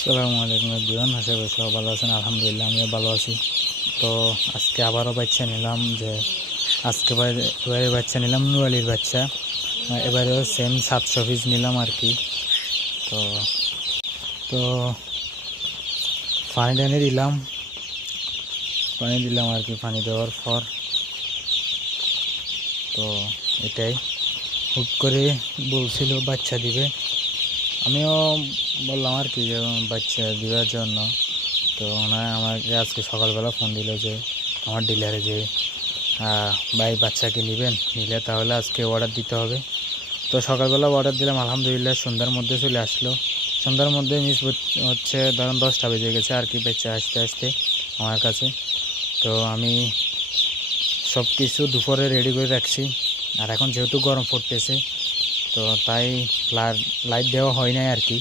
আসসালামু আলাইকুম এভরিওয়ান, আশা করি সবাই ভালো আছেন। আলহামদুলিল্লাহ আমিও ভালো আছি। তো আজকে আবারও বাচ্চা নিলাম, যে আজকে এবারে বাচ্চা নিলাম নুরালির বাচ্চা। এবারেও সেম 700 পিস নিলাম আর কি। তো তো পানি টানি দিলাম আর কি। পানি দেওয়ার পর তো এটাই হুট করে বলছিল বাচ্চা দিবে, আমিও বললাম আর কি যে বাচ্চা দেওয়ার জন্য। তো ওনারা আমাকে আজকে সকালবেলা ফোন দিল যে আমার ডিলারে যে ভাই বাচ্চাকে নিলে তাহলে আজকে অর্ডার দিতে হবে। তো সকালবেলা অর্ডার দিলাম, আলহামদুলিল্লাহ সন্ধ্যার মধ্যে চলে আসলো। সন্ধ্যার মধ্যে মিস হচ্ছে ধরুন 10টা বেজে গেছে আর কি বাচ্চা আসতে আসতে আমার কাছে। তো আমি সব কিছু দুপুরে রেডি করে রাখছি। আর এখন যেহেতু গরম পড়তেছে তো তাই লাইট দেওয়া হয় নাই আর কি।